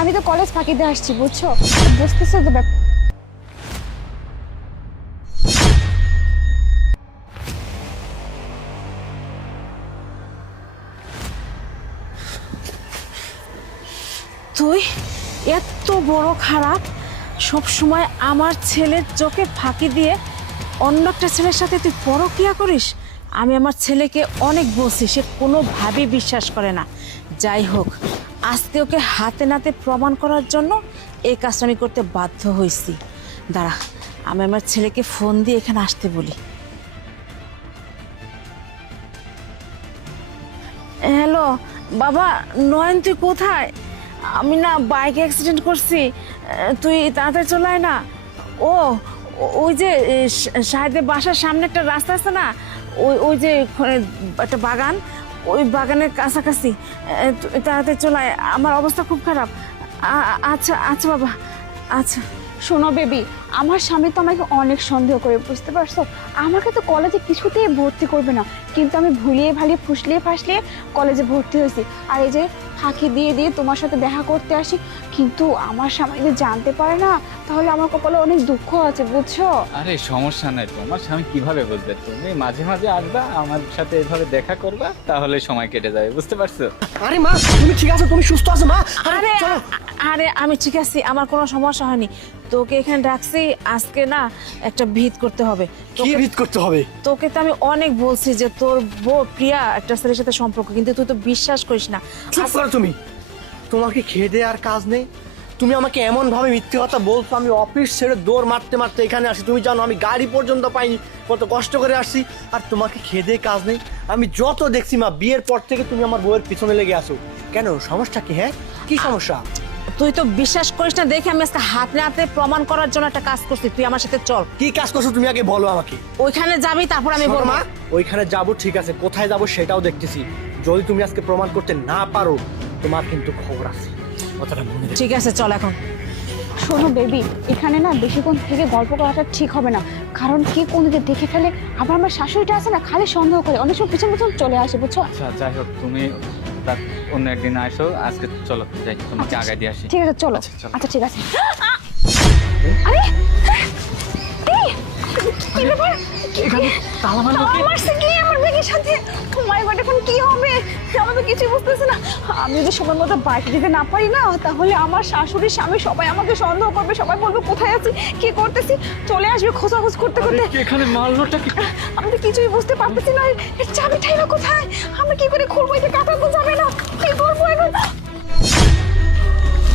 আমি তো কলেজ ফাঁকি দিয়ে আসছি বুঝছো, বুঝতেছো তো ব্যাপার। তুই এত বড় খারাপ, সব সময় আমার ছেলের চোখে ফাঁকি দিয়ে অন্য একটা ছেলের সাথে তুই পরকীয়া করিস। আমি আমার ছেলেকে অনেক বলছি, সে কোনোভাবেই বিশ্বাস করে না। যাই হোক, আজকে ওকে হাতে নাতে প্রমাণ করার জন্য এই কাজটা আমি করতে বাধ্য হয়েছি। দাঁড়া, আমি আমার ছেলেকে ফোন দিয়ে এখানে আসতে বলি। হ্যালো বাবা, নয়ন তুই কোথায়? আমি না বাইক অ্যাক্সিডেন্ট করছি, তুই তাড়াতাড়ি চলে আয় না। ও ওই যে সাহেদের বাসার সামনে একটা রাস্তা আছে না, ওই ওই যে একটা বাগান, ওই বাগানের কাছাকাছি। তুই তাড়াতাড়ি চলে আয়, আমার অবস্থা খুব খারাপ। আচ্ছা আচ্ছা বাবা, আচ্ছা। শোনো বেবি, আমার স্বামী তো আমাকে অনেক সন্দেহ করে, বুঝতে পারছো? আমাকে তো কলেজে কিছুতেই ভর্তি করবে না, কিন্তু আমি ভুলিয়ে ভালিয়ে ফুসলিয়ে ফাসলিয়ে কলেজে ভর্তি হয়েছি। আর এই যে ফাঁকি দিয়ে দিয়ে তোমার সাথে দেখা করতে আসি, কিন্তু আমার স্বামী যদি জানতে পারে না, তাহলে আমার কপালে অনেক দুঃখ আছে, বুঝছো? আরে সমস্যা নাই, তোমার স্বামী কিভাবে বুঝবে? তুমি মাঝে মাঝে আসবা, আমার সাথে এভাবে দেখা করবা, তাহলে সময় কেটে যাবে, বুঝতে পারছো? আরে মা, তুমি ঠিক আছো? তুমি সুস্থ আছো মা? আরে চলো। আরে আমি ঠিক আছি, আমার কোনো সমস্যা হয়নি। তোকে এখানে ডাকছি, আজকে না একটা ভিত করতে হবে। কি ভিত করতে হবে? তোকে তো আমি অনেক বলছি যে তোর বউ প্রিয়া একটা ছেলের সাথে সম্পর্ক, কিন্তু তুই তো বিশ্বাস করিস না। চুপ করো তুমি। তোমার কি খেয়ে দেয়ে আর কাজ নেই? তুমি আমাকে এমন ভাবে মিথ্যে কথা বলছো, আমি অফিস ছেড়ে দৌড় মারতে মারতে এখানে আসি। তুমি জানো আমি গাড়ি পর্যন্ত পাইনি, কত কষ্ট করে আসছি। আর তোমাকে খেয়ে দেয়ে কাজ নেই? আমি যত দেখছি মা, বিয়ের পর থেকে তুমি আমার বউয়ের পিছনে লেগে আসো কেন? সমস্যা কি? হ্যাঁ, কি সমস্যা? তুই তো বিশ্বাস করিস না দেখে আমি আজকে হাতে হাতে প্রমাণ করার জন্য একটা কাজ করছি। তুই আমার সাথে চল। কি কাজ করছো তুমি আগে বলো আমাকে। ওইখানে যাবি, তারপর আমি শোনো বলবো। মা, ওইখানে যাবো ঠিক আছে, কোথায় যাবো সেটাও দেখতেছি। যদি তুমি আজকে প্রমাণ করতে না পারো, তোমার কিন্তু খবর আছে, কথাটা মনে রেখো। ঠিক আছে, চল এখন। শোনো বেবি, এখানে না বেশিক্ষণ থেকে গল্প করাটা ঠিক হবে না, কারণ কে কোন দিকে দেখে ফেলে। আবার আমার শাশুড়িটা আছে না, খালি সন্দেহ করে, অনেক সময় পিছন পিছন চলে আসে, বুঝছো? আচ্ছা যাই হোক, তুমি তার অন্য একদিন আসো, আজকে চলো যাই, তোমাকে আগায় দিয়ে আসি। ঠিক আছে চলো। আচ্ছা, চলো। আচ্ছা ঠিক আছে। আরে এই, কি ব্যাপার? এখানে তালা মারলো কে? আমার সে কি আমার ব্যাগের সাথে? ও মাই গড, এখন কি হবে? আমি তো কিছুই বুঝতেছি না। আমি যদি সময় মতো বাইক দিতে না পারি না, তাহলে আমার শাশুড়ি স্বামী সবাই আমাকে সন্দেহ করবে, সবাই বলবে কোথায় আছি, কি করতেছি, চলে আসবে খোঁজাখোঁজ করতে করতে। এখানে মারলোটা কি? আমি তো কিছুই বুঝতে পারতেছি না, এর চাবিটাই বা কোথায়? আমরা কি করে খুলবো? এটা কাটা তো যাবে না, কি করবো এখন?